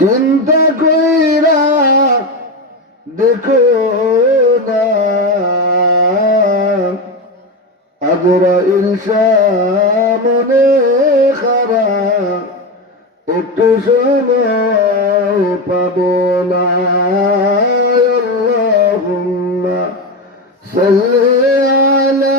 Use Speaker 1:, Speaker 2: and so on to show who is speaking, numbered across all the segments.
Speaker 1: চিন্তা কইরা দেখো না। আবরা ইলসা মনে খারা একটু সময় পাব না। সাল্লি আলা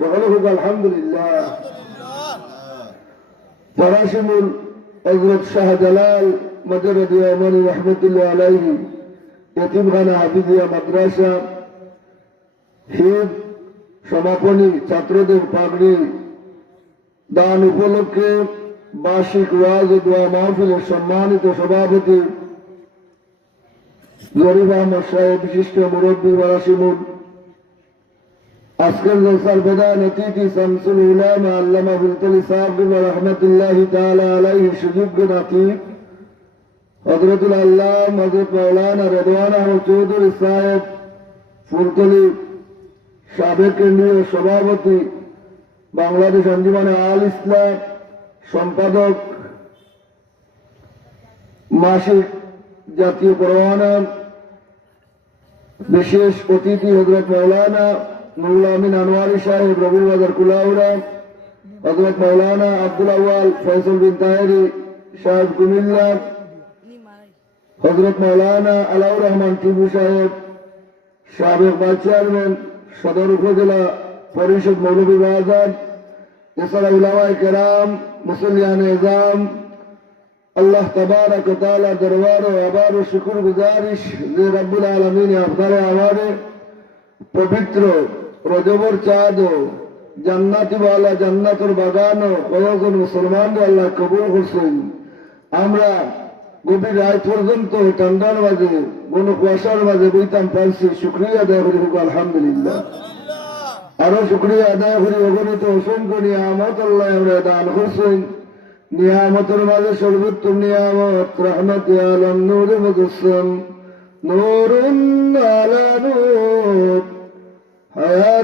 Speaker 1: সকলে হোক, আলহামদুলিল্লাহ। ফরাসিমুল হজরত শাহজালাল মজরদ রহমানি রহমতুল্লাহ আলাইহি, এতিমখানা হাফিজিয়া মাদ্রাসা, হিফ সমাপনী ছাত্রদের পাগড়ি দান উপলক্ষে বার্ষিক ওয়াজ দোয়া মাহফিলের সম্মানিত সভাপতি জরিফ আহমদ সাহেব, বিশিষ্ট মুরব্বী বারাসিমুল আজকের জলসার প্রধান অতিথি শামসুল উলামা আল্লামা বুলতলি সাহেব রহমতুল্লাহ আলাইহি সুযোগ্য নাতিব হজরতুল আল্লাহ হজরত মৌলানা রেদওয়ান আহমদ চৌধুরী সাহেব, ফুলতলি সাবেক কেন্দ্রীয় সভাপতি, বাংলাদেশ অঞ্জুমানে আল ইসলাম সম্পাদক, মাসিক জাতীয় পরোয়ানা, বিশেষ অতিথি হজরত মৌলানা নুরুল আমিন আনোয়ারি সাহেব রবির বাজার কুলাউরা হজরত মৌলানা আব্দুল আওয়াল ফয়সল বিন তাহেরি সাহেব কুমিল্লা হজরত মৌলানা আলাউর রহমান টিবু সাহেব সাবেক ভাইস চেয়ারম্যান সদর উপজেলা পরিষদ মৌলভী বাজার এছাড়া উলামায় কেরাম মুসলিয়ান এজাম আল্লাহ তবারক তাআলা দরবার আবার শুকুর গুজারিশ যে রব্বুল আলমিন আপনারে আমারে পবিত্র রজবর চাঁদ ও জান্নাতি ওয়ালা জান্নাতুর বাগান ও কয়েকজন মুসলমান আল্লাহ কবুল করছেন। আমরা গভীর রাত পর্যন্ত ঠান্ডার মাঝে কোন কুয়াশার মাঝে বইতাম পারছি। শুক্রিয়া আদায় করি আলহামদুলিল্লাহ। আরও শুক্রিয়া আদায় করি অগণিত, অসংখ্য নিয়ামত আল্লাহ আমরা দান করছেন। নিয়ামতের মাঝে সর্বোত্তম নিয়ামত, রহমত আলম নূর মুজসম নূরুন আলা নূর।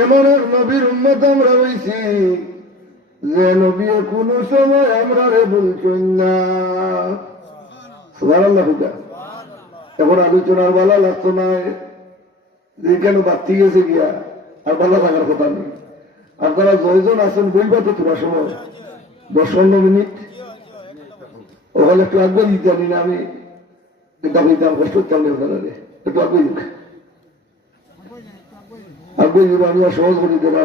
Speaker 1: এমন নবীর উন্মত আমরা হইছি যে নবী কোন সময় আমরা রে বলছেন না। এখন আলোচনার ভালো লাগতো না। যে কেন বাড়তি গেছে গিয়া? আর ভালো থাকার কথা নেই। আপনারা জয়জন আছেন বইবা তো তোমার সময়। দশ পনেরো মিনিট। ওখানে একটু আগে দিতে জানি না আমি। এটা বইতাম কষ্ট ওখানে একটু আগে আগে দিব আমি আর সহজ করে দিতে